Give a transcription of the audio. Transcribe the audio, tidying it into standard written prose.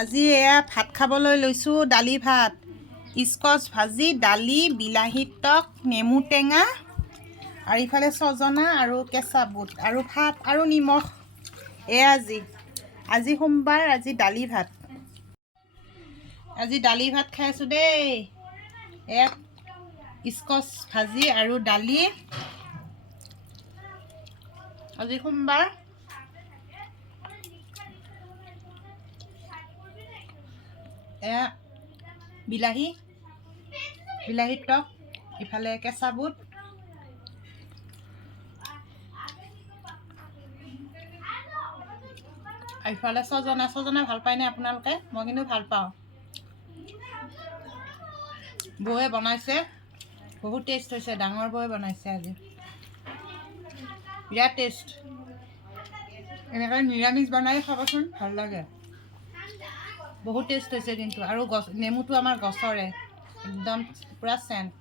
আজি এয়া ভাত খাবলৈ লৈছোঁ। দালি ভাত, স্কচ ভাজি, দালি, বিলাহী টক, নেমু টেঙা আৰু ইফালে ছজনা আৰু কেঁচা বুট আৰু ভাত আৰু নিমখ। এয়া আজি সোমবাৰ, আজি দালি ভাত। আজি দালি ভাত খাই আছোঁ দেই। এয়া স্কচ ভাজি আৰু দালি। আজি সোমবাৰ। এয়া বিলাহী টক, ইফালে কেঁচা বুট। ইফালে ছজনা ভাল পায়নে আপোনালোকে? মই কিন্তু ভাল পাওঁ। বৌয়ে বনাইছে, বহুত টেষ্ট হৈছে। ডাঙৰ বৌয়ে বনাইছে আজি, বিৰাট টেষ্ট। এনেকৈ নিৰামিষ বনাই খাবচোন, ভাল লাগে। বহুত টেষ্ট হৈছে কিন্তু। আৰু নেমুটো আমাৰ গছৰে, একদম পূৰা চেণ্ট।